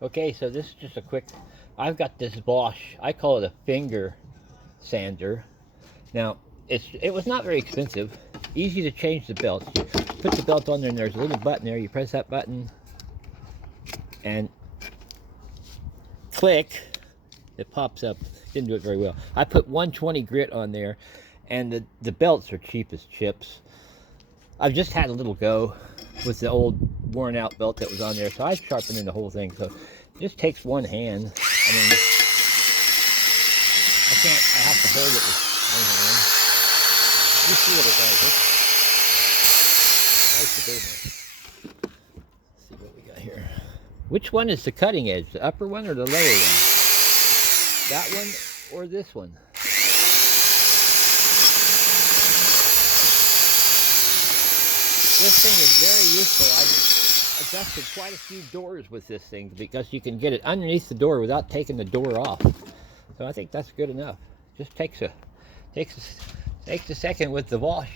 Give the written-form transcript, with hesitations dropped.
Okay, so this is just a quick, I've got this Voche, I call it a finger sander. Now, it was not very expensive, easy to change the belts. You put the belt on there and there's a little button there, you press that button and click, it pops up. Didn't do it very well. I put 120 grit on there and the belts are cheap as chips. I've just had a little go with the old worn out belt that was on there, so I've sharpened in the whole thing. So it just takes one hand. I mean, I have to hold it with one hand. You see what it does. It's the business. Let's see what we got here. Which one is the cutting edge? The upper one or the lower one? That one or this one? This thing is very useful. I've adjusted quite a few doors with this thing because you can get it underneath the door without taking the door off. So I think that's good enough. Just takes a second with the Voche.